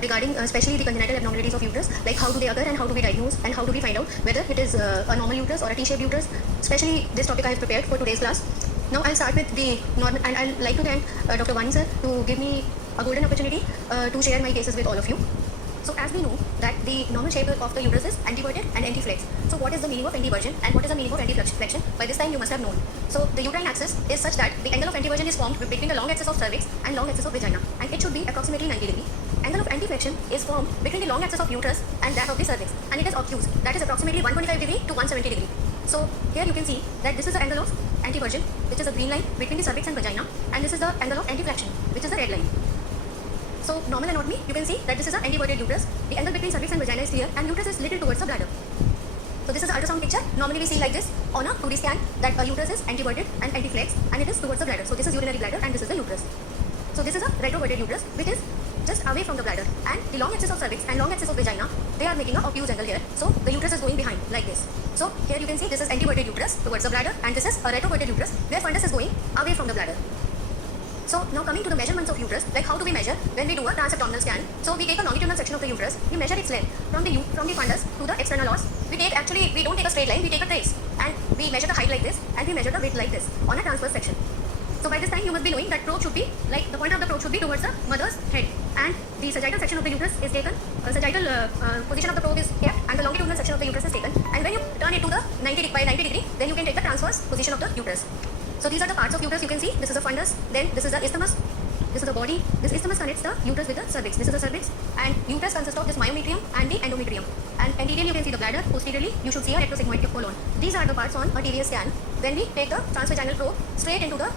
regarding especially the congenital abnormalities of uterus, like how do they occur and how do we diagnose and how do we find out whether it is a normal uterus or a T-shaped uterus. Especially this topic I have prepared for today's class. Now I'll start with the normal, and I'd like to thank Dr. Vani sir to give me a golden opportunity to share my cases with all of you. So as we know that the normal shape of the uterus is anteverted and anteflex. So what is the meaning of anteversion and what is the meaning of anteflexion? By this time you must have known. So the uterine axis is such that the angle of anteversion is formed between the long axis of cervix and long axis of vagina, and it should be approximately 90 degrees. Angle of anteflexion is formed between the long axis of uterus and that of the cervix, and it is obtuse, that is approximately 125 degree to 170 degree. So here you can see that this is the angle of anteversion, which is a green line between the cervix and vagina, and this is the angle of anteflexion, which is the red line. So normal anatomy, you can see that this is an anteverted uterus. The angle between cervix and vagina is clear, and uterus is little towards the bladder. So this is an ultrasound picture. Normally we see like this on a 2D scan that a uterus is anteverted and anteflex, and it is towards the bladder. So this is urinary bladder and this is the uterus. So this is a retroverted uterus, which is just away from the bladder, and the long axis of cervix and long axis of vagina, they are making a obtuse angle here. So the uterus is going behind like this. So here you can see this is anteverted uterus towards the bladder, and this is a retroverted uterus where fundus is going away from the bladder. So now coming to the measurements of uterus, like how do we measure when we do a transabdominal scan? So we take a longitudinal section of the uterus, we measure its length from the fundus to the external os. We don't take a straight line, we take a trace, and we measure the height like this, and we measure the width like this on a transverse section. So by this time you must be knowing that probe should be, like the point of the probe should be towards the mother's head, and the sagittal section of the uterus is taken, sagittal position of the probe is kept, and the longitudinal section of the uterus is taken, and when you turn it to the 90 degree, then you can take the transverse position of the uterus. So these are the parts of uterus you can see. This is the fundus, then this is the isthmus, this is the body. This isthmus connects the uterus with the cervix. This is the cervix, and uterus consists of this myometrium and the endometrium. And anteriorly you can see the bladder, posteriorly you should see a retrosigmoid colon. These are the parts on a TVS scan. When we take the transvaginal probe straight into the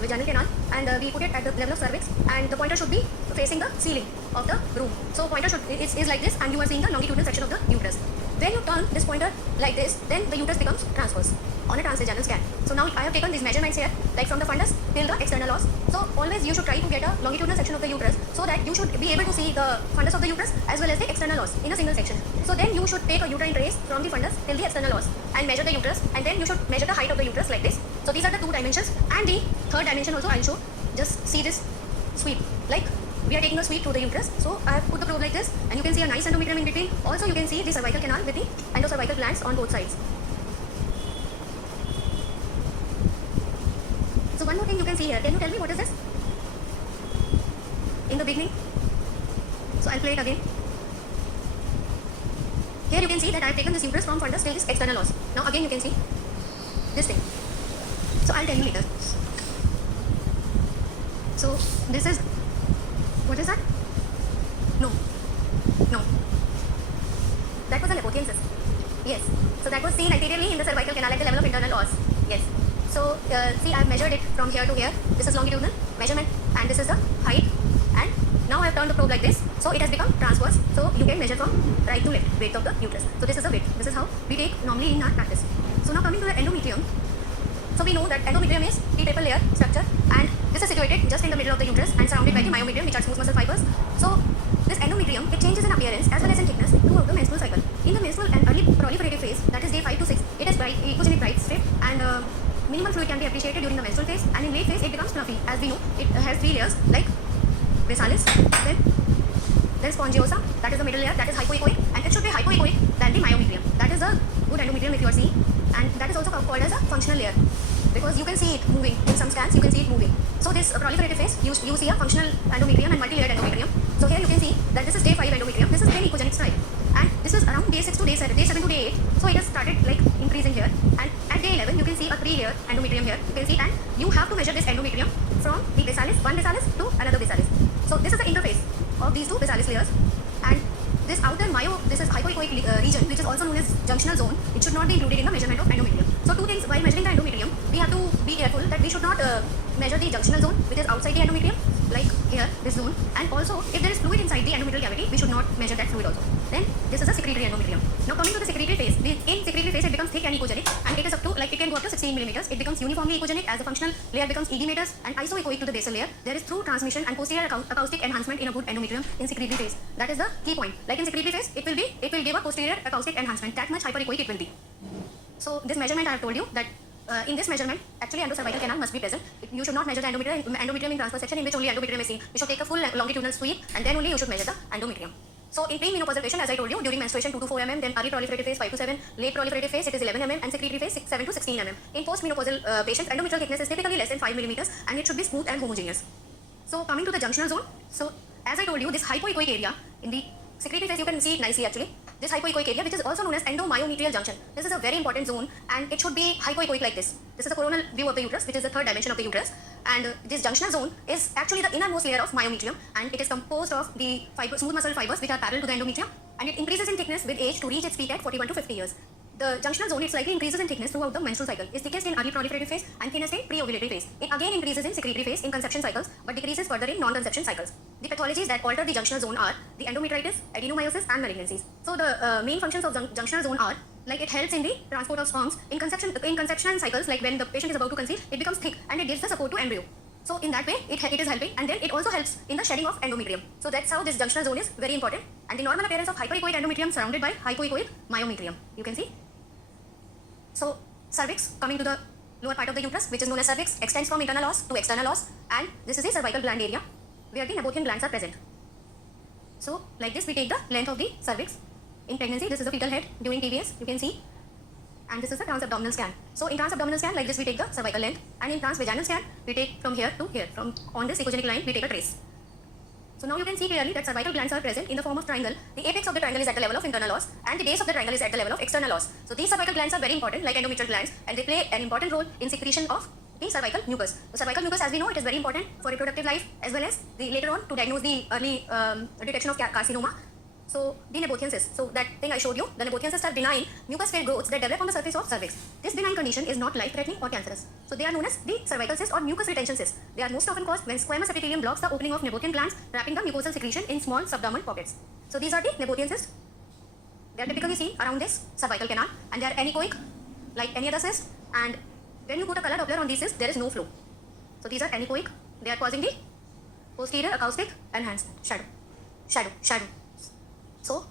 vaginal canal, and we put it at the level of cervix, and the pointer should be facing the ceiling of the room. So pointer is like this, and you are seeing the longitudinal section of the uterus. When you turn this pointer like this, then the uterus becomes transverse on a transvaginal scan. So now I have taken these measurements here, like from the fundus till the external os. So always you should try to get a longitudinal section of the uterus, so that you should be able to see the fundus of the uterus as well as the external os in a single section. So then you should take a uterine trace from the fundus till the external os and measure the uterus, and then you should measure the height of the uterus like this. So these are the two dimensions, and the third dimension also I'll show. Just see this sweep, like we are taking a sweep through the uterus. So I have put the probe like this, and you can see a nice endometrium in between. Also you can see the cervical canal with the endocervical glands on both sides. So one more thing you can see here. Can you tell me what is this? In the beginning. So I'll play it again. Here you can see that I have taken this uterus from fundus till this external os. Now again you can see this thing. So I'll tell you later. So this is, what is that? No. That was an apotheosis. Yes. So that was seen anteriorly in the cervical canal at the level of internal os. Yes. So see, I have measured it from here to here. This is longitudinal measurement, and this is the height. And now I have turned the probe like this, so it has become transverse. So you can measure from right to left, width of the uterus. So this is the width. This is how we take normally in our practice. So now coming to the endometrium. So we know that endometrium is the triple layer structure, and this is situated just in the middle of the uterus and surrounded by the myometrium, which are smooth muscle fibers. So this endometrium, it changes in appearance as well as in thickness throughout the menstrual cycle. In the menstrual and early proliferative phase, that is day 5 to 6, it is bright, echogenic bright strip, and minimal fluid can be appreciated during the menstrual phase, and in late phase it becomes fluffy. As we know, it has 3 layers like basalis, then spongiosa, that is the middle layer, that is hypoechoic, and it should be hypoechoic than the myometrium. That is a good endometrium if you are seeing, and that is also called as a functional layer, because you can see it moving. In some scans you can see it moving. So this proliferative phase, you see a functional endometrium and multi-layered endometrium. So here you can see that this is day 5 endometrium, this is very echogenic stripe, and this is around day 6 to day 7 to day 8. So it has started like increasing here, and at day 11 you can see a 3-layer endometrium here, you can see, and you have to measure this endometrium from the basalis, one basalis to another basalis. So this is the interface of these two basalis layers, and this outer this is hypoechoic region, which is also known as junctional zone, it should not be included in the measurement of endometrium. So two things while measuring the endometrium, we have to be careful that we should not measure the junctional zone, which is outside the endometrium, like here, this zone, and also if there is fluid inside the endometrial cavity, we should not measure that fluid also. Then this is a secretory endometrium. Now coming to the secretory phase, in secretory phase it becomes thick and echogenic, and it is up to, like it can go up to 16 millimeters. It becomes uniformly echogenic as the functional layer becomes ED meters and isoechoic to the basal layer. There is through transmission and posterior acoustic enhancement in a good endometrium in secretory phase. That is the key point. Like in secretory phase, it will give a posterior acoustic enhancement. That much hyperechoic it will be. So this measurement I have told you that in this measurement, actually endocervical canal must be present. You should not measure the endometrium in transverse section in which only endometrium is seen. You should take a full longitudinal sweep and then only you should measure the endometrium. So in pre-menopause observation, as I told you, during menstruation 2 to 4 mm, then early proliferative phase 5 to 7, late proliferative phase it is 11 mm, and secretory phase 7 to 16 mm. In post-menopausal patients, endometrial thickness is typically less than 5 millimeters and it should be smooth and homogeneous. So coming to the junctional zone, so as I told you, this hypoechoic area in the secretory phase, you can see it nicely actually. This hypoechoic area, which is also known as endomyometrial junction. This is a very important zone and it should be hypoechoic like this. This is a coronal view of the uterus, which is the third dimension of the uterus. And this junctional zone is actually the innermost layer of myometrium, and it is composed of the smooth muscle fibers which are parallel to the endometrium, and it increases in thickness with age to reach its peak at 41 to 50 years. The junctional zone, it slightly increases in thickness throughout the menstrual cycle, is thickest in early proliferative phase and thinnest in pre-ovulatory phase. It again increases in secretory phase in conception cycles but decreases further in non-conception cycles. The pathologies that alter the junctional zone are the endometritis, adenomyosis and malignancies. So the main functions of junctional zone are, like, it helps in the transport of sperms in conception cycles, like when the patient is about to conceive, it becomes thick and it gives the support to embryo. So in that way, it is helping, and then it also helps in the shedding of endometrium. So that's how this junctional zone is very important, and the normal appearance of hyperechoic endometrium surrounded by hypoechoic myometrium. You can see. So cervix, coming to the lower part of the uterus, which is known as cervix, extends from internal os to external os, and this is the cervical gland area where the Nabothian glands are present. So like this, we take the length of the cervix. In pregnancy, this is the fetal head during TVS, you can see. And this is the transabdominal scan. So in transabdominal scan, like this, we take the cervical length, and in transvaginal scan, we take from here to here. From on this echogenic line, we take a trace. So now you can see clearly that cervical glands are present in the form of triangle. The apex of the triangle is at the level of internal os, and the base of the triangle is at the level of external os. So these cervical glands are very important, like endometrial glands, and they play an important role in secretion of the cervical mucus. The cervical mucus, as we know, it is very important for reproductive life as well as the later on to diagnose the early detection of carcinoma. So the Nabothian cysts. So that thing I showed you, the Nabothian cysts are benign mucus-filled growths that develop on the surface of cervix. This benign condition is not life-threatening or cancerous. So they are known as the cervical cysts or mucus retention cysts. They are most often caused when squamous epithelium blocks the opening of Nabothian glands, trapping the mucosal secretion in small subdermal pockets. So these are the Nabothian cysts. They are typically seen around this cervical canal, and they are anechoic like any other cyst. And when you put a color Doppler on these cysts, there is no flow. So these are anechoic. They are causing the posterior acoustic enhancement, shadow. So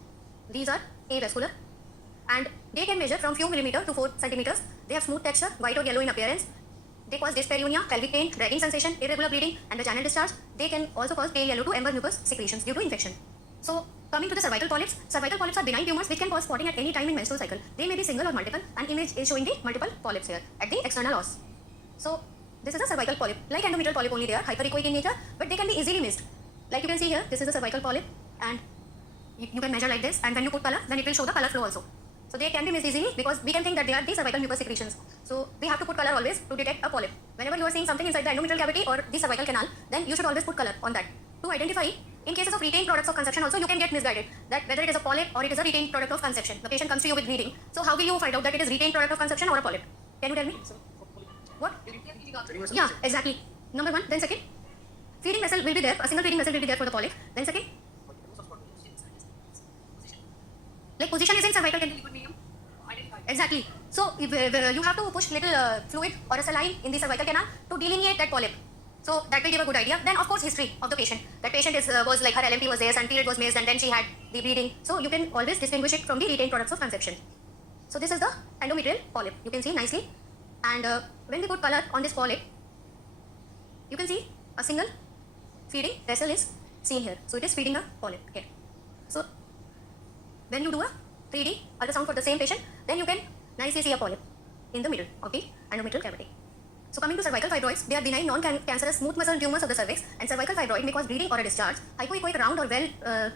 these are avascular, and they can measure from few millimeter to 4 centimeters. They have smooth texture, white or yellow in appearance. They cause dyspareunia, pelvic pain, dragging sensation, irregular bleeding, and vaginal discharge. They can also cause pale yellow to amber mucus secretions due to infection. So coming to the cervical polyps are benign tumors which can cause spotting at any time in menstrual cycle. They may be single or multiple. An image is showing the multiple polyps here at the external os. So this is a cervical polyp, like endometrial polyp, only they are hyperechoic in nature, but they can be easily missed. Like you can see here, this is a cervical polyp, and you can measure like this, and when you put color, then it will show the color flow also. So they can be missed easily because we can think that they are the cervical mucus secretions. So we have to put color always to detect a polyp. Whenever you are seeing something inside the endometrial cavity or the cervical canal, then you should always put color on that to identify. In cases of retained products of conception also, you can get misguided that whether it is a polyp or it is a retained product of conception. The patient comes to you with bleeding. So how will you find out that it is retained product of conception or a polyp? Can you tell me? What? Yeah, exactly. Number one. Then second, feeding vessel will be there. A single feeding vessel will be there for the polyp. Then second, like position is in cervical canal. Exactly. So you have to push little fluid or a saline in the cervical canal to delineate that polyp. So that will give a good idea. Then of course history of the patient. That patient was like her LMP was there and period was missed and then she had the bleeding. So you can always distinguish it from the retained products of conception. So this is the endometrial polyp. You can see nicely. And when we put color on this polyp, you can see a single feeding vessel is seen here. So it is feeding a polyp here. So when you do a 3D ultrasound for the same patient, then you can nicely see a polyp in the middle of the endometrial cavity. So coming to cervical fibroids, they are benign non-cancerous smooth muscle tumors of the cervix, and cervical fibroid may cause bleeding or a discharge. Hypoechoic round or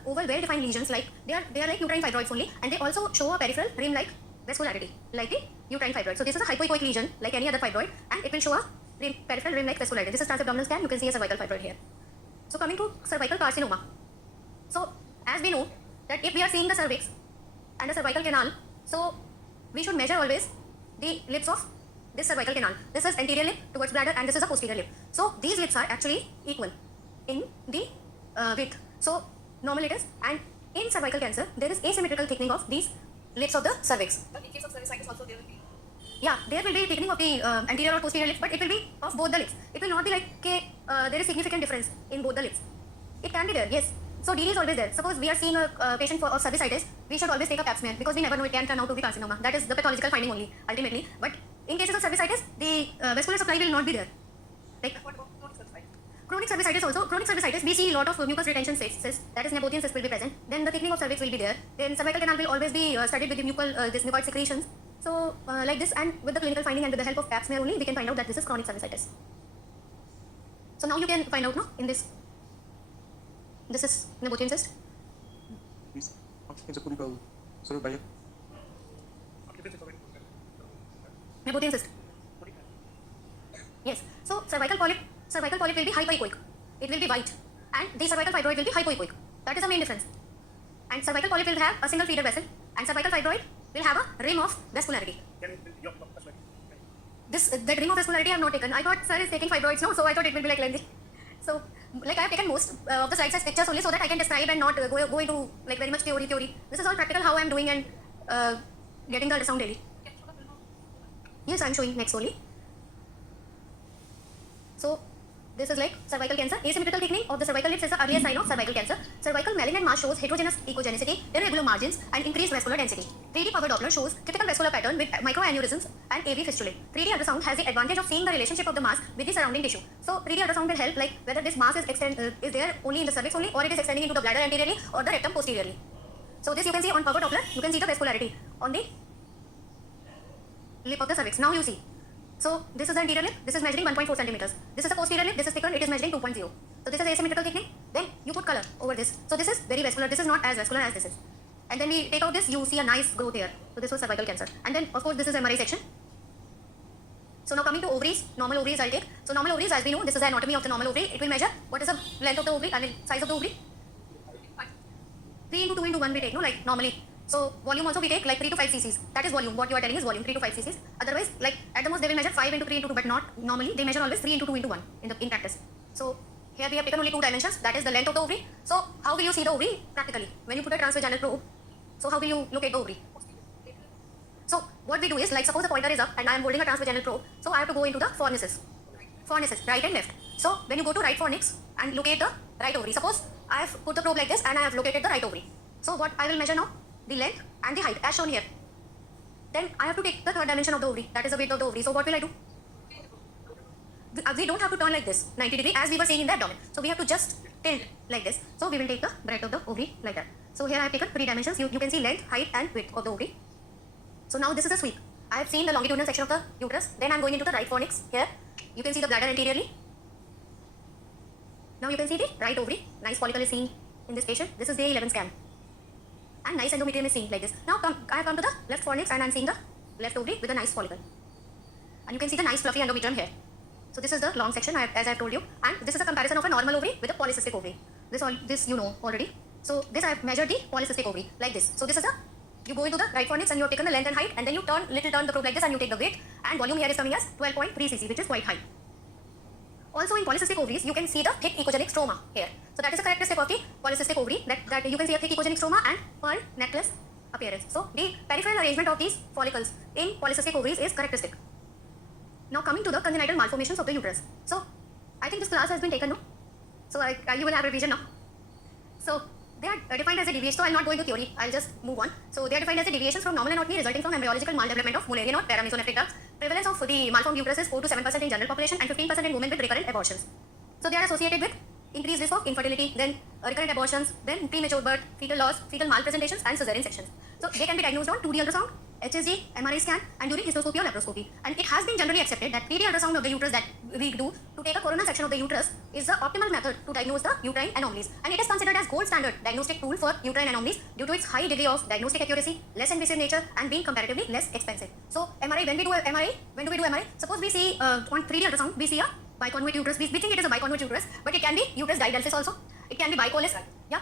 oval well-defined lesions, like they are like uterine fibroids only, and they also show a peripheral rim-like vascularity, like the uterine fibroid. So this is a hypoechoic lesion, like any other fibroid, and it will show a peripheral rim-like vascularity. This is transabdominal scan. You can see a cervical fibroid here. So coming to cervical carcinoma. So as we know that if we are seeing the cervix and the cervical canal, so we should measure always the lips of this cervical canal. This is anterior lip towards bladder, and this is a posterior lip. So these lips are actually equal in the width. So normal it is, and in cervical cancer there is asymmetrical thickening of these lips of the cervix. But in case of cervicitis also there will be. Yeah, there will be thickening of the anterior or posterior lips, but it will be of both the lips. It will not be like there is significant difference in both the lips. It can be there, yes. So DD is always there. Suppose we are seeing a patient for cervicitis, we should always take a pap smear because we never know, it can turn out to be carcinoma. That is the pathological finding only, ultimately. But In cases of cervicitis, the vascular supply will not be there. Like chronic cervicitis also, chronic cervicitis, we see a lot of mucus retention cysts, that is Nabothian cyst will be present. Then the thickening of cervix will be there. Then cervical canal will always be studied with the mucoid secretions. So like this, and with the clinical finding and with the help of pap smear only, we can find out that this is chronic cervicitis. So now you can find out, no, in this is Nabothian cyst. Nabothian cyst. Yes. So cervical polyp will be hypoechoic. It will be white, and the cervical fibroid will be hypoechoic. That is the main difference. And cervical polyp will have a single feeder vessel, and cervical fibroid will have a rim of vascularity. That rim of vascularity I have not taken. I thought sir is taking fibroids now, so I thought it will be like lengthy. So like I have taken most of the slides as pictures only so that I can describe and not go into like very much theory. This is all practical how I am doing and getting the ultrasound daily. Yes, I am showing next only. So this is like cervical cancer. Asymmetrical thickening of the cervical lips is the earliest sign of cervical cancer. Cervical malignant mass shows heterogeneous echogenicity, irregular margins, and increased vascular density. 3D power Doppler shows typical vascular pattern with microaneurysms and AV fistulae. 3D ultrasound has the advantage of seeing the relationship of the mass with the surrounding tissue. So 3D ultrasound will help like whether this mass is there only in the cervix only, or it is extending into the bladder anteriorly or the rectum posteriorly. So this you can see on power Doppler. You can see the vascularity on the lip of the cervix. Now you see. So this is the anterior lip, this is measuring 1.4 centimeters. This is the posterior lip, this is thickened, it is measuring 2.0. So this is asymmetrical thickening. Then you put color over this. So this is very vascular, this is not as vascular as this is. And then we take out this, you see a nice growth here. So this was cervical cancer. And then of course this is MRI section. So now coming to ovaries, normal ovaries I'll take. So normal ovaries, as we know, this is the anatomy of the normal ovary. It will measure what is the length of the ovary, I mean size of the ovary. 3 into 2 into 1 we take, no, like normally. So volume also we take like 3 to 5 cc's. That is volume. What you are telling is volume, 3 to 5 cc's. Otherwise, like at the most they will measure 5 into 3 into 2, but not normally. They measure always 3 into 2 into 1 in practice. So here we have taken only 2 dimensions. That is the length of the ovary. So how will you see the ovary practically? When you put a transvaginal probe, so how will you locate the ovary? So what we do is, like suppose the pointer is up and I am holding a transvaginal probe. So I have to go into the fornices, right and left. So when you go to right fornix and locate the right ovary, suppose I have put the probe like this and I have located the right ovary. So what I will measure now? The length and the height as shown here. Then I have to take the third dimension of the ovary, that is the width of the ovary. So what will I do? We don't have to turn like this 90 degree as we were seeing in the abdomen. So we have to just tilt like this. So we will take the breadth of the ovary like that. So here I have taken 3 dimensions. You can see length, height and width of the ovary. So now this is a sweep. I have seen the longitudinal section of the uterus. Then I am going into the right fornix here. You can see the bladder anteriorly. Now you can see the right ovary. Nice follicle is seen in this patient. This is day 11 scan. And nice endometrium is seen like this. Now I have come to the left fornix and I am seeing the left ovary with a nice follicle. And you can see the nice fluffy endometrium here. So this is the long section as I have told you. And this is a comparison of a normal ovary with a polycystic ovary. This you know already. So this I have measured the polycystic ovary like this. So this is you go into the right fornix and you have taken the length and height, and then you turn the probe like this and you take the weight, and volume here is coming as 12.3 cc, which is quite high. Also in polycystic ovaries, you can see the thick echogenic stroma here. So that is a characteristic of the polycystic ovary, that you can see a thick echogenic stroma and pearl necklace appearance. So the peripheral arrangement of these follicles in polycystic ovaries is characteristic. Now coming to the congenital malformations of the uterus. So I think this class has been taken now. So you will have revision now. So they are defined as a deviation. So I will not go into theory. I will just move on. So they are defined as a deviations from normal anatomy resulting from embryological maldevelopment of Mullerian or paramesonephric ducts. Prevalence of the malformed uterus is 4 to 7% in general population and 15% in women with recurrent abortions. So they are associated with increased risk of infertility, then recurrent abortions, then premature birth, fetal loss, fetal malpresentations, and cesarean sections. So they can be diagnosed on 2D ultrasound, HSG, MRI scan, and during hysteroscopy or laparoscopy. And it has been generally accepted that 3D ultrasound of the uterus that we do to take a coronal section of the uterus is the optimal method to diagnose the uterine anomalies. And it is considered as gold standard diagnostic tool for uterine anomalies due to its high degree of diagnostic accuracy, less invasive nature, and being comparatively less expensive. So MRI, when do we do MRI? Suppose we see on 3D ultrasound, we see a biconjugate uterus. We think it is a biconjugate uterus, but it can be uterus didelphys also. It can be bicolous. Yeah.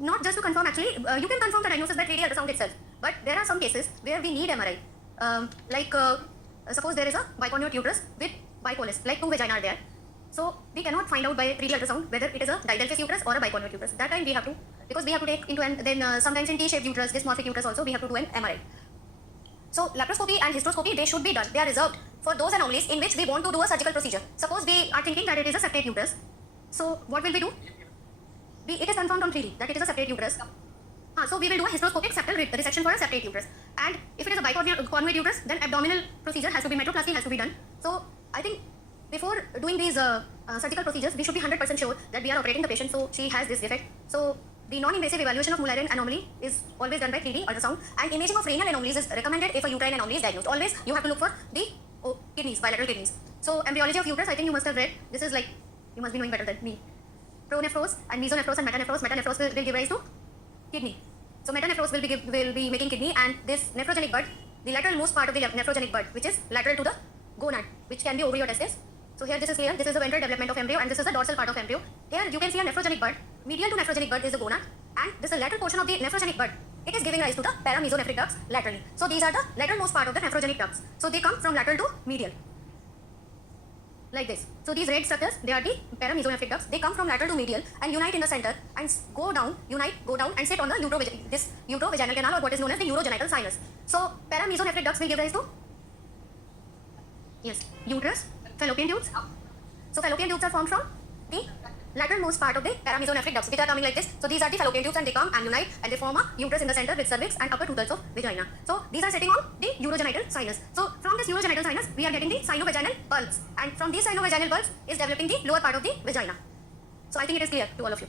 Not just to confirm actually, you can confirm the diagnosis by 3D ultrasound itself. But there are some cases where we need MRI. Suppose there is a biconjugate uterus with bicolous, like 2 vagina are there. So we cannot find out by 3D ultrasound whether it is a didelphys uterus or a biconjugate uterus. That time we have to, because we have to take into and then sometimes in T-shaped uterus, dysmorphic uterus also we have to do an MRI. So laparoscopy and hysteroscopy, they should be done. They are reserved for those anomalies in which we want to do a surgical procedure. Suppose we are thinking that it is a septate uterus. So what will we do? It is confirmed on 3D that it is a septate uterus. So we will do a hysteroscopic septal resection for a septate uterus. And if it is a biconvex uterus, then abdominal procedure has to be metroplasty has to be done. So I think before doing these surgical procedures, we should be 100% sure that we are operating the patient so she has this defect. So the non-invasive evaluation of Mullerian anomaly is always done by 3D ultrasound, and imaging of renal anomalies is recommended if a uterine anomaly is diagnosed. Always you have to look for the kidneys, bilateral kidneys. So embryology of uterus, I think you must have read. This is like, you must be knowing better than me. Pronephros and mesonephros and metanephros. Metanephros will give rise to kidney. So metanephros will be making kidney, and this nephrogenic bud, the lateral most part of the nephrogenic bud, which is lateral to the gonad, which can be ovary or testis. So here this is clear. This is the ventral development of embryo, and this is the dorsal part of embryo. Here you can see a nephrogenic bud. Medial to nephrogenic bud is the gonad, and this is the lateral portion of the nephrogenic bud. It is giving rise to the paramesonephric ducts laterally. So these are the lateral most part of the nephrogenic ducts. So they come from lateral to medial, like this. So these red structures, they are the paramesonephric ducts. They come from lateral to medial and unite in the center and go down and sit on the uterovaginal canal, or what is known as the urogenital sinus. So paramesonephric ducts will give rise to, yes, uterus, fallopian tubes. So fallopian tubes are formed from the lateral most part of the paramesonephric ducts, which are coming like this. So these are the fallopian tubes, and they come and unite and they form a uterus in the center with cervix and upper 2/3 of vagina. So these are sitting on the urogenital sinus. So from this urogenital sinus, we are getting the sinovaginal bulbs, and from these sinovaginal bulbs is developing the lower part of the vagina. So I think it is clear to all of you.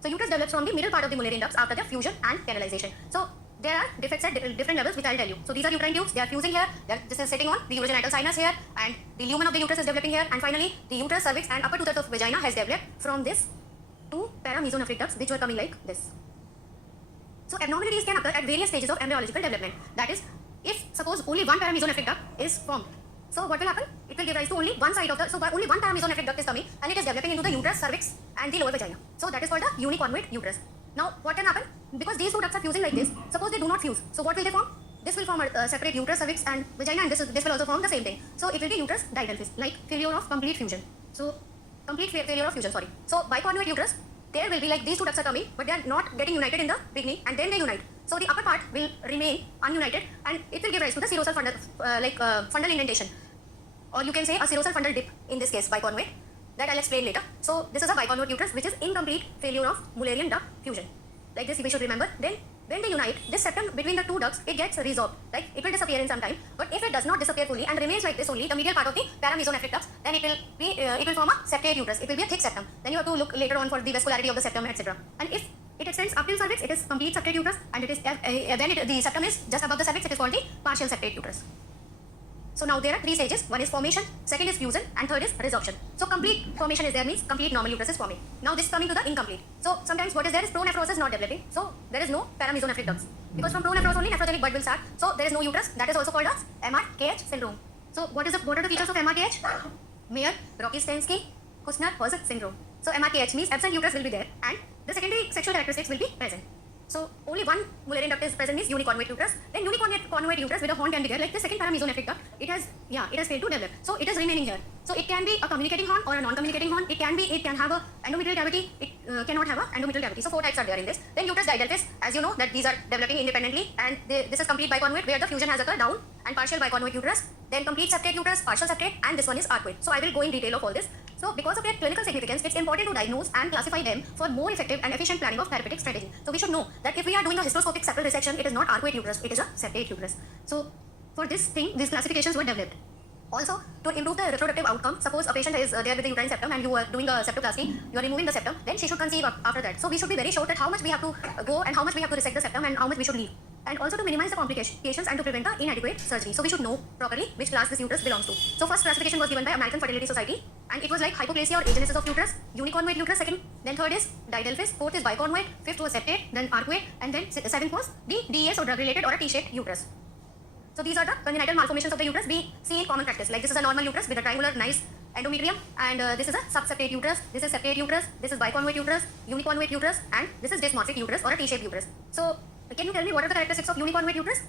So uterus develops from the middle part of the Mullerian ducts after their fusion and canalization. So there are defects at different levels, which I will tell you. So these are uterine tubes, they are fusing here, this is sitting on the urogenital sinus here, and the lumen of the uterus is developing here, and finally the uterus, cervix and upper 2/3 of vagina has developed from this two paramesonephric ducts, which were coming like this. So abnormalities can occur at various stages of embryological development. That is, if suppose only one paramesonephric duct is formed, so what will happen? It will give rise to only one side of the, so only one paramesonephric duct is coming, and it is developing into the uterus, cervix and the lower vagina. So that is called the uniconvex uterus. Now what can happen? Because these two ducts are fusing like this, suppose they do not fuse, so what will they form? This will form a separate uterus, cervix and vagina, and this will also form the same thing. So it will be uterus didelphys, like failure of complete fusion. So complete failure of fusion, sorry. So biconvex uterus, there will be like these two ducts are coming, but they are not getting united in the beginning, and then they unite. So the upper part will remain ununited, and it will give rise to the serosal fundal indentation, or you can say a serosal fundal dip in this case, biconvex. That I'll explain later. So this is a biconvex uterus, which is incomplete failure of Mullerian duct fusion. Like this we should remember. Then when they unite, this septum between the two ducts, it gets resorbed. Like it will disappear in some time. But if it does not disappear fully and remains like this only, the medial part of the paramesonephric ducts, then it will form a septate uterus. It will be a thick septum. Then you have to look later on for the vascularity of the septum, etc. And if it extends up till cervix, it is complete septate uterus, and it is the septum is just above the cervix. It is called the partial septate uterus. So now there are three stages. One is formation, second is fusion, and third is resorption. So complete formation is there, means complete normal uterus is forming. Now this is coming to the incomplete. So sometimes what is there is pronephrosis not developing. So there is no paramesonephric ducts. Because from pronephros only nephrogenic bud will start. So there is no uterus. That is also called as MRKH syndrome. So what are the features of MRKH? Mayer-Rokitansky Kushner-Hozek syndrome. So MRKH means absent uterus will be there, and the secondary sexual characteristics will be present. So only one Mullerian duct is present, is uniconvex uterus. Then uniconvex uterus with a horn can be there, like the second paramesonephric duct. It has failed to develop. So it is remaining here. So it can be a communicating horn or a non-communicating horn. It can have a endometrial cavity. It cannot have a endometrial cavity. So four types are there in this. Then uterus didelphys, as you know that these are developing independently, and this is complete biconvex where the fusion has occurred down, and partial biconvex uterus. Then complete septate uterus, partial septate, and this one is arcuate. So I will go in detail of all this. So because of their clinical significance, it's important to diagnose and classify them for more effective and efficient planning of therapeutic strategy. So we should know that if we are doing a hysteroscopic septal resection, it is not arcuate uterus, it is a septate uterus. So for this thing, these classifications were developed. Also, to improve the reproductive outcome, suppose a patient is there with the uterine septum and you are doing a septoplasty, you are removing the septum, then she should conceive after that. So we should be very sure that how much we have to go and how much we have to resect the septum and how much we should leave. And also to minimize the complications and to prevent the inadequate surgery. So we should know properly which class this uterus belongs to. So first classification was given by American Fertility Society, and it was like hypoplasia or agenesis of uterus, uniconvex uterus second, then third is didelphys, fourth is biconvex, fifth was septate, then arcuate, and then seventh was the DES or drug related or a T-shaped uterus. So these are the congenital malformations of the uterus we see in common practice. Like this is a normal uterus with a triangular nice endometrium, and this is a subseptate uterus, this is septate uterus, this is biconvex uterus, uniconvex uterus, and this is dysmorphic uterus or a T-shaped uterus. So can you tell me what are the characteristics of uniconvex uterus?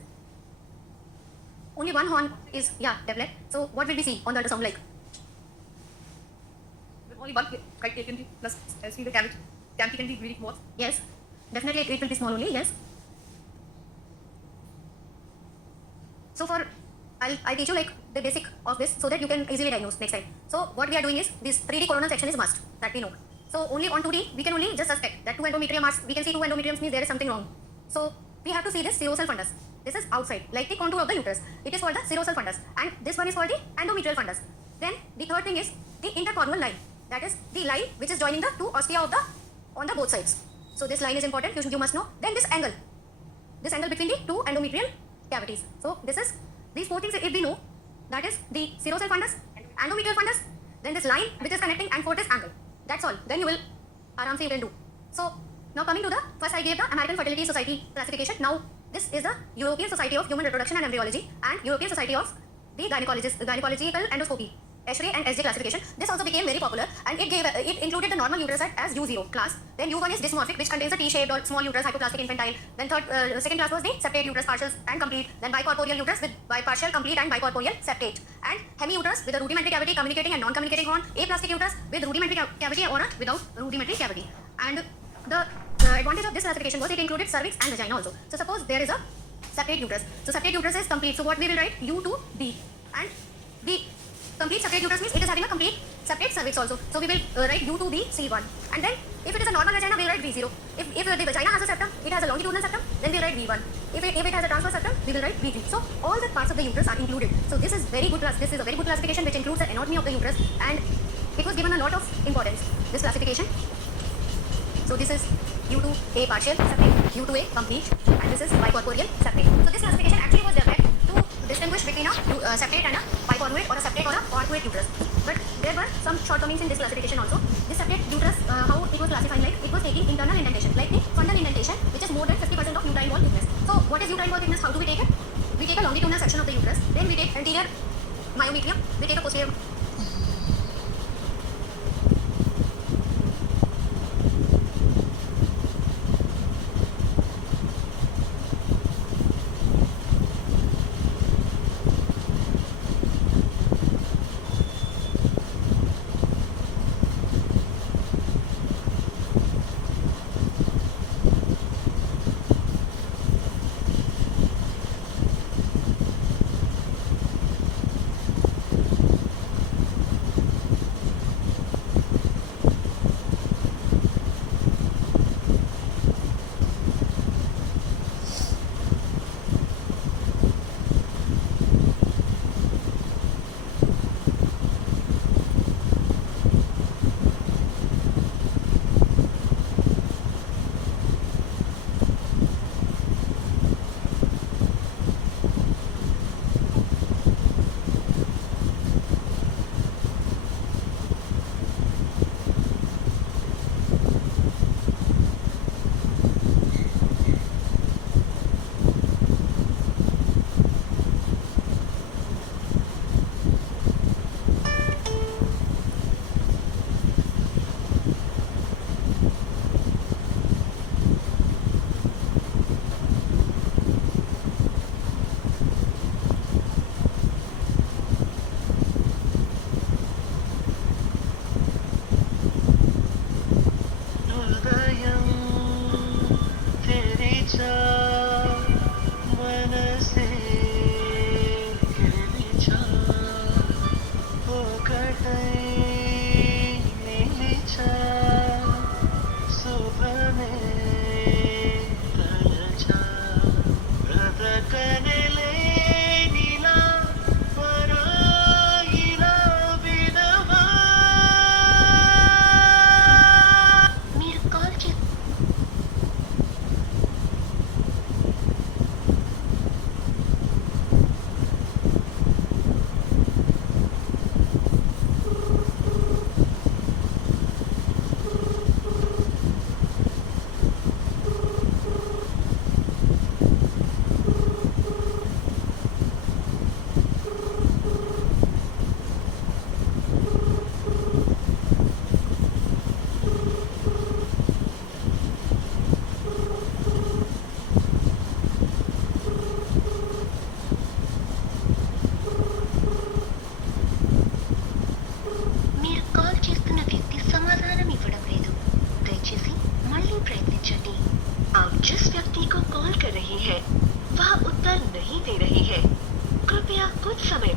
Only one horn is developed. So what will we see on the ultrasound like? Only one criteria can be plus see the cavity can be really small. Yes, definitely it will be small only, yes. So I'll teach you like the basic of this so that you can easily diagnose next time. So what we are doing is this 3D coronal section is must, that we know. So only on 2D, we can only just suspect that 2 endometrium are, we can see 2 endometriums means there is something wrong. So we have to see this serosal fundus. This is outside, like the contour of the uterus. It is called the serosal fundus, and this one is called the endometrial fundus. Then the third thing is the intercornual line. That is the line which is joining the two ostia of the on the both sides. So this line is important. You must know. Then this angle between the two endometrial cavities. So this is these four things if we know, that is the serosal fundus, endometrial fundus, then this line which is connecting, and fourth is angle. That's all. Then you will aram se you can do. So now coming to the first, I gave the American Fertility Society classification. Now this is the European Society of Human Reproduction and Embryology and European Society of the Gynecological Endoscopy, ESHRE and SJ classification. This also became very popular, and it included the normal uterus as U0 class. Then U1 is dysmorphic, which contains a T-shaped or small uterus, hypoplastic, infantile. Then second class was the septate uterus, partial and complete. Then bicorporeal uterus with partial, complete and bicorporeal septate. And hemiuterus with a rudimentary cavity, communicating and non-communicating horn. Aplastic uterus with rudimentary cavity or without rudimentary cavity. And the advantage of this classification was it included cervix and vagina also. So suppose there is a septate uterus. So septate uterus is complete. So what we will write? U to D. And the complete septate uterus means it is having a complete septate cervix also. So we will write U to B C1. And then if it is a normal vagina, we will write V0. If the vagina has a septum, it has a longitudinal septum, then we will write V1. If it has a transverse septum, we will write V3. So all the parts of the uterus are included. So this is very good class. This is a very good classification which includes the anatomy of the uterus, and it was given a lot of importance, this classification. So this is U2A partial septate, U2A complete, and this is bicorporeal septate. So this classification actually was developed to distinguish between a septate and a bicornuate, or a septate or a cornuate uterus. But there were some shortcomings in this classification also. This septate uterus, how it was classifying, like it was taking internal indentation, like the fundal indentation, which is more than 50% of uterine wall thickness. So what is uterine wall thickness? How do we take it? We take a longitudinal section of the uterus, then we take anterior myometrium, we take a posterior.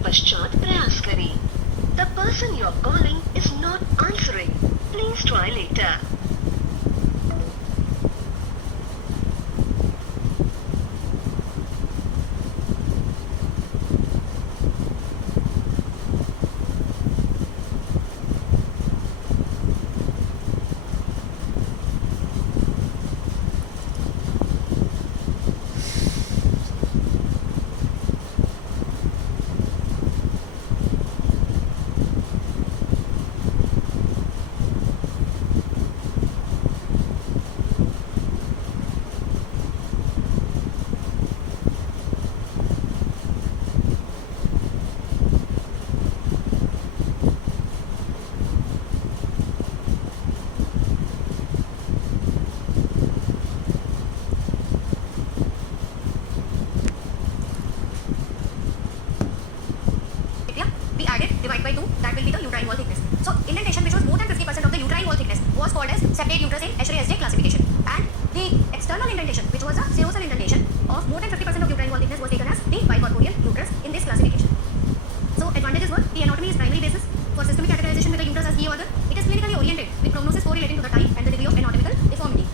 पश्चात प्रयास करें. The person you are calling is not answering. Please Please try later. We added divide by 2, that will be the uterine wall thickness. So indentation which was more than 50% of the uterine wall thickness was called as septate uterus in Escher classification, and the external indentation which was a serosal indentation of more than 50% of uterine wall thickness was taken as the bicorporeal uterus in this classification. So advantages were the anatomy is primary basis for systemic categorization with the uterus as key organ. It is clinically oriented with prognosis correlating to the type and the degree of anatomical deformity.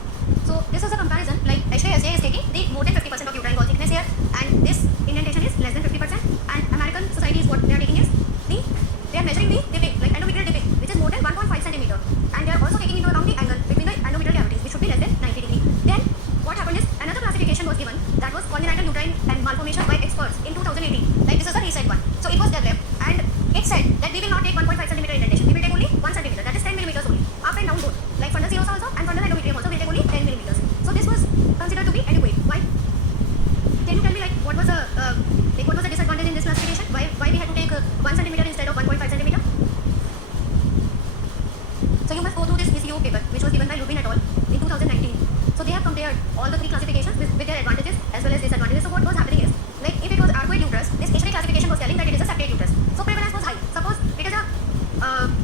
So this was a comparison, like Escher is taking the more than 50% of uterine wall thickness here, and this indentation is less than 50%, and American society is what they are taking is they are measuring the dipping, like endometrial dipping, which is more than 1.5 centimeter, and they are also taking into account the angle between the endometrial cavities, which should be less than 90 degree. Then what happened is another classification was given, that was congenital uterine and malformation by experts in 2018. Like this is a recent one. So it was developed, and it said that we will not take 1.5 centimeter indentation. We will take only 1 centimeter, that is 10 millimeters only, up and down both. Like fundal serosa also and fundal endometrium also will take only 10 millimeters. So this was considered to be adequate. Why? Can you tell me like what was the disadvantage in this classification? Why we had to take 1 centimeter instead of 1.5 centimeter? So you must go through this PCO paper, which was given by Lubin et al. In 2019. So they have compared all the three classifications with their advantages as well as disadvantages. So what was happening is, like if it was arcuate uterus, this Escher classification was telling that it is a septate uterus. So prevalence was high. Suppose it is a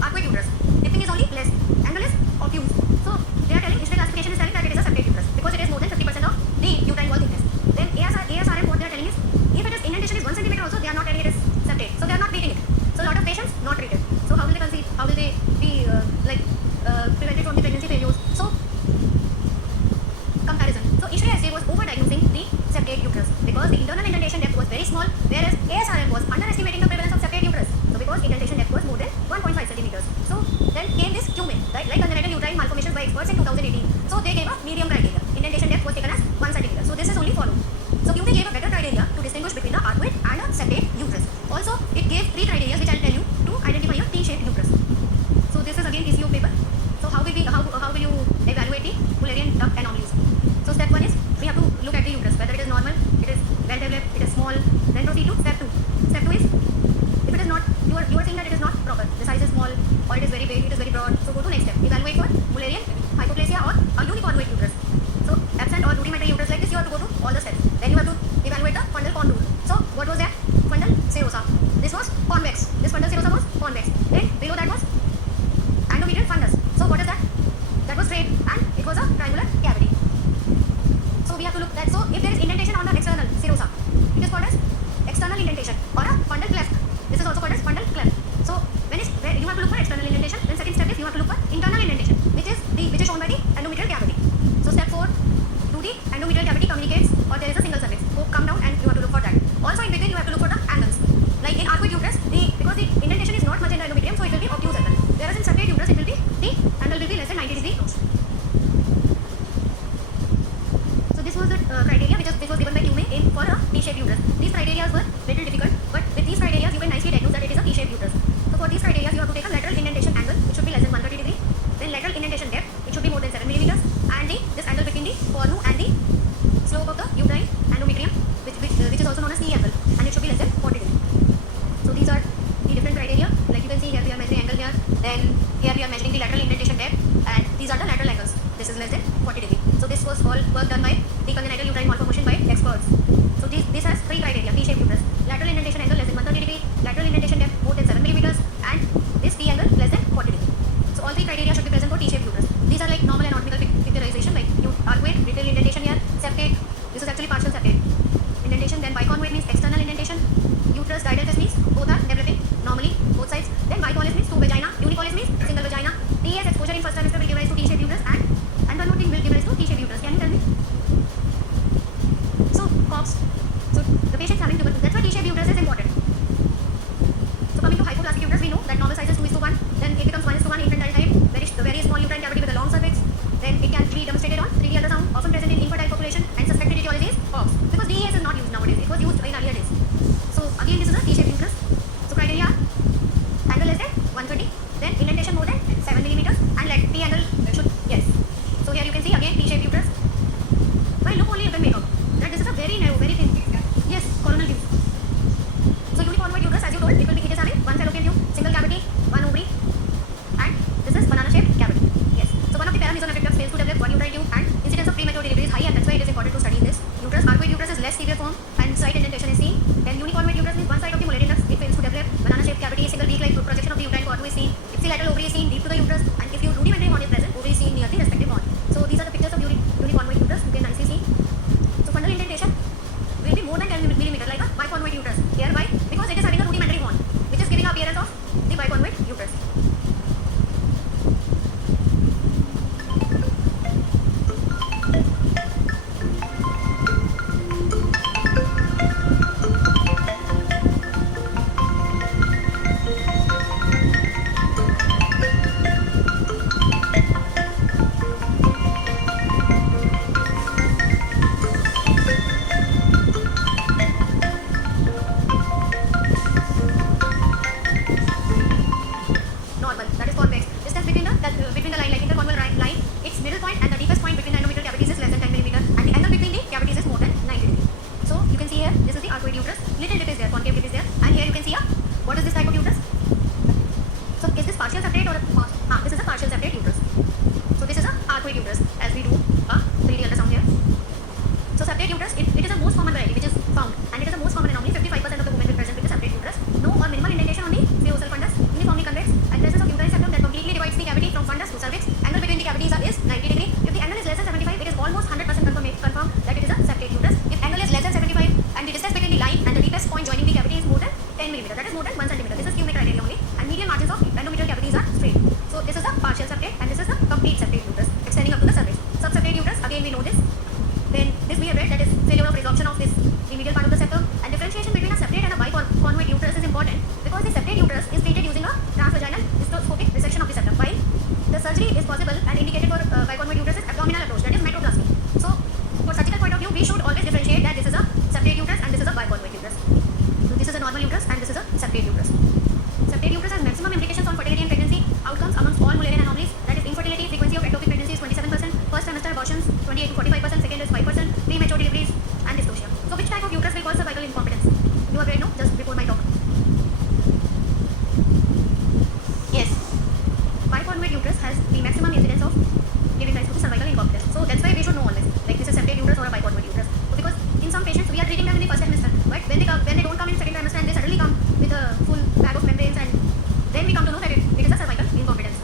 arcuate uterus, dipping is only less, angle is obtuse. So they are telling Escher classification is telling that it is a septate uterus because it is more than 50% of the uterine wall thickness. Then ASRM what they are telling is, if it is indentation is 1 centimeter also, they are not telling it is septate. So they are not treating it. So a lot of patients not treated. So how will they conceive? How will they be prevented from the pregnancy failures? So comparison. So Escher was overdiagnosing the septate uterus because the internal indentation depth was very small, whereas ASRM was underestimating the prevalence of septate uterus. So because indentation depth was more than 1.5 centimeters. So then came this QMIN, right? Like congenital uterine malformations by experts in 2018. So they gave a medium criteria. Indentation depth was taken as 1 centimeter. So this is only followed. So QMIN gave a better criteria to distinguish between the arcuate and a septate uterus. Also, it gave 3 criteria which I will tell you to identify a T-shaped uterus. So this is again PCO paper. So how will you evaluate the Mullerian duct anomalies? So step 1 is we have to look at the uterus, whether it is normal, it is well developed, it is small. Then proceed to step 2. Step 2 is if it is not, you are saying that it is not proper, the size is small or it is very big, it is very broad. So go to next step. Evaluate for Mullerian hypoplasia or a unicornuate uterus. So absent or rudimentary uterus like this, you have to go to all the steps. Then you have to evaluate the fundal contour. So what was there? Fundal serosa. This was convex. This fundal serosa was convex. Then below that was endometrial fundus. So what is that? That was straight and it was a triangular cavity. So we have to look that. So if there is indentation on the external serosa, it is called as external indentation or a fundal cleft. This is also called as fundal cleft. So where you have to look for external indentation, then second step is you have to look for internal indentation, which is shown by the endometrial cavity. So step 4, do the endometrial cavity communicates or there is a single cervix. Go come down and you have to look for that. Also in between you have to look for the angles. Like in arcuate uterus, because the indentation is not much in the endometrium, so it will be obtuse angle. Whereas in septate uterus, it will be the angle will be less than 90 degree. So this was the criteria which was given by QMIN for a T-shaped uterus. These criteria were little difficult, but with these criteria you can nicely diagnose that it is a T-shaped uterus. So for these criteria you have to take a lateral indentation angle, it should be less than 130 degree. Then lateral indentation depth, it should be more than 7 millimeters, and this angle between the cornu and the slope of the uterine endometrium, which is also known as knee angle, and it should be less than 40 degree. So these are the different criteria. Like you can see here we are measuring angle here, then here we are measuring the lateral indentation depth, and these are the lateral angles. This is less than 40 degree. So this was all work done by the congenital uterine malformation by experts. So this has 3 criteria: T-shaped uterus, lateral indentation angle less than 130 degree, lateral indentation depth more than 7 millimeters, and this T angle less than 40 degree. So all 3 criteria should be present for T-shaped uterus. These are like normal anatomical picturization, like arcuate, little indentation here, septate. This is actually partial septate indentation. Then biconvex means external indentation. Uterus didelphys means both are developing normally both sides. Then bicollis means 2 vagina. Unicollis means single vagina. TS exposure in first trimester can be demonstrated on 3D ultrasound, often present in infertile population, and suspected etiology is OBS. Because DES is not used nowadays. It was used in earlier days. So again, this is a T-shaped uterus. So criteria are angle less than 120, then indentation more than 7 millimeters, and let T angle should yes. So here you can see again T-shaped uterus. By look only you can make out that this is a very narrow, very thin. Yes, coronal tube. So uniform uterus, as you told, it is having one fallopian tube, single cavity, one ovary, and this is banana-shaped cavity. Yes. So one of the paramesonephric ducts fails to develop one uterine tube, and incidence of premature delivery is high, and that's why it is important to study this. Uterus, arcuate uterus is less severe form, and slight indentation is seen. Then uniform uterus means one side of the Mullerian ducts it fails to develop. Banana-shaped cavity, single beak-like projection of the uterine cord is seen. Ipsilateral ovary is seen deep to the uterus, and if you rudimentary horn is present, ovary is seen near the respective horn. So these are the pictures of uniform uterus. You can nicely see. So fundal indentation will be more than 10 millimeter, like a biconvex uterus. Hereby, because it is having a rudimentary horn, which is giving the appearance of the biconvex uterus. Normal, that is convex. Distance between the line, like interconval line, its middle point and the deepest point between the endometrial cavities is less than 10 millimeter, and the angle between the cavities is more than 90 degrees. So you can see here, this is the arcuate uterus. Little dip is there, concave dip is there, and here you can see what is this type of uterus? So is this partial separate or this is a partial separate uterus. So this is a arcuate uterus, as we do a 3D ultrasound here. So separate uterus, it is the most common variety which is found, and it is the most common anomaly. 55% of the women will present with the separate uterus. No or minimal indentation on the serosal fundus, uniformly convex, and presence of uterine septum that completely divides the cavity from fundus to cervix. Angle between the cavities is 90 degrees. If the angle is less than 75, it is almost 100% confirmed that it is a separate uterus. If angle is less than 75 and the distance between the line and the deepest point joining the cavity is more than 10 millimeter, that is more than 1 centimeter. This is Cumming criteria only, and medial margins of endometrial cavities are straight. So this is a partial separate, and this is a complete separate uterus extending up to the cervix. Subseparate uterus, again we know this. Then this we have read, that is failure of resorption of this the medial part of the septum, and differentiation between a separate and a biconvex uterus is important because the separate uterus is treated using a transvaginal hysteroscopic resection of the septum, while the surgery is possible and indicated for biconvex uterus is abdominal approach, that is metroplasty. So for surgical point of view, we should always differentiate that this is a separate uterus and this is a biconvex uterus. So this is a normal uterus and this is a separate uterus. Separate uterus has maximum implications on fertility and pregnancy outcomes amongst all Mullerian anomalies, that is infertility, frequency of ectopic pregnancy is 27%, first trimester abortions 28 to 45%, second is 5%, premature deliveries, and dystocia. So which type of uterus will cause cervical incompetence? You have read, no? Just before my talk. Yes. Biconvex uterus has the maximum incidence of giving rise to the cervical incompetence. So that's why we should know all this. Like this is separate uterus or a biconvex uterus. So because in some patients we are treating them in the first trimester, but when they don't come in second trimester and they suddenly come with a full bag of membranes, and then we come to know that it is a cervical incompetence.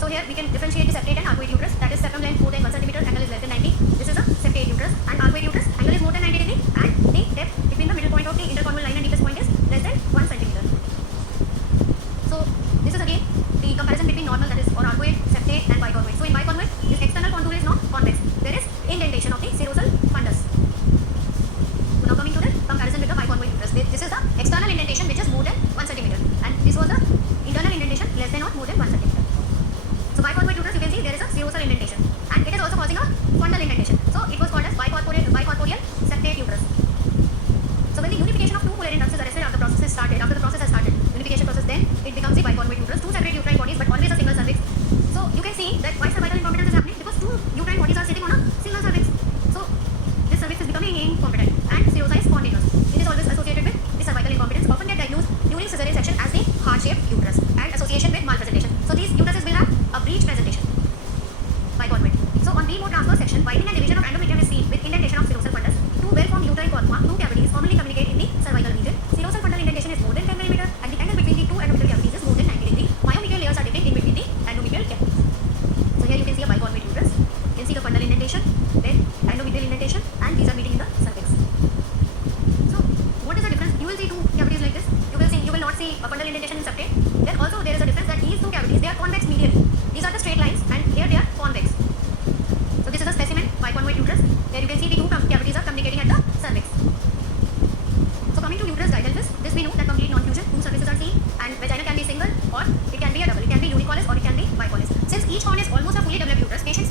So here we can differentiate the separate and arcuate uterus, that is septum length more than 1 centimeter, angle is less than 90. This is a separate uterus, and arcuate uterus, angle is more than 90 degrees, and the depth between the middle point of the interconval line and deepest point is less than 1 centimeter. So this is again the comparison between normal, that is or arcuate, separate, and biconvex. So in biconvex, this external contour is not convex. There is indentation of the serosal fundus. So now coming to the comparison with the biconvex uterus. This is the external indentation which is more than 1 centimeter, and this was the internal indentation less than or more than 1 centimeter. So biconvex uterus, you can see there is a serosal indentation, and it is also causing a fundal indentation. So it was called as bicorporeal separate uterus. So when the unification of two Mullerian ducts is arrested after the process has started, unification process, then it becomes the biconvex uterus, two separate uterine bodies but always a single cervix. So you can see that why cervical incompetence is happening, because two uterine bodies are sitting on a single cervix. So this cervix is becoming incompetent and serosa is spontaneous. It is always associated with the cervical incompetence, often get diagnosed during cesarean section as the heart-shaped uterus and association with malpresentation. So these uteruses will have a breech presentation. Biconvex. So on B-mode transverse section, widening and division of endometrium is seen with indentation of serosal fundus. Two well-formed uterine column, two cavities commonly communicate in the cervical region. Serosal fundal indentation is more than 10 millimeter, and the angle between the two endometrial cavities is more than 90 degrees. Myometrial layers are dipping in between the endometrial cavities. So here you can see a biconvex uterus. You can see the fundal indentation, then endometrial indentation, and these are meeting in the cervix. So what is the difference? You will see two cavities like this. You will not see a fundal indentation in separate. Then also there is a difference that these two cavities, they are convex medially. These are the straight lines, and here they are convex. So this is a specimen biconvex uterus, where you can see the two cavities are communicating at the cervix. So coming to uterus didelphys, this we know that complete non-fusion, two cervices are seen, and vagina can be single or it can be a double. It can be unicollis or it can be bicollis. Since each horn is almost a fully developed uterus, patients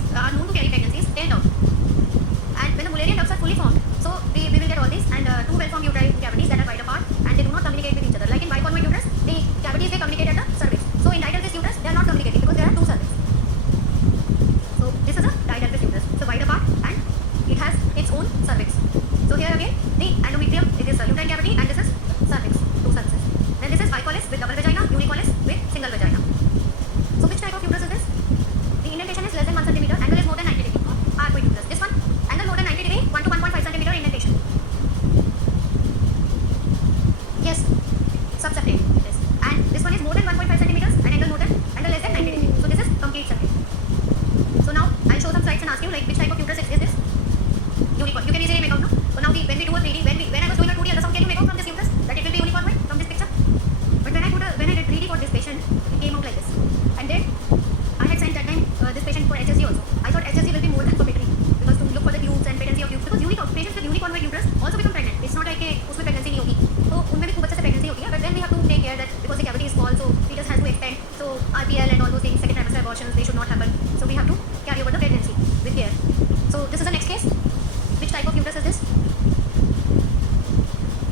it's not like उसमें pregnancy नहीं होगी, तो उनमें भी खूब अच्छे से pregnancy होती है, but then we have to take care that because the cavity is small, so foetus has to expand, so RPL and all दो things, second trimester abortions, they should not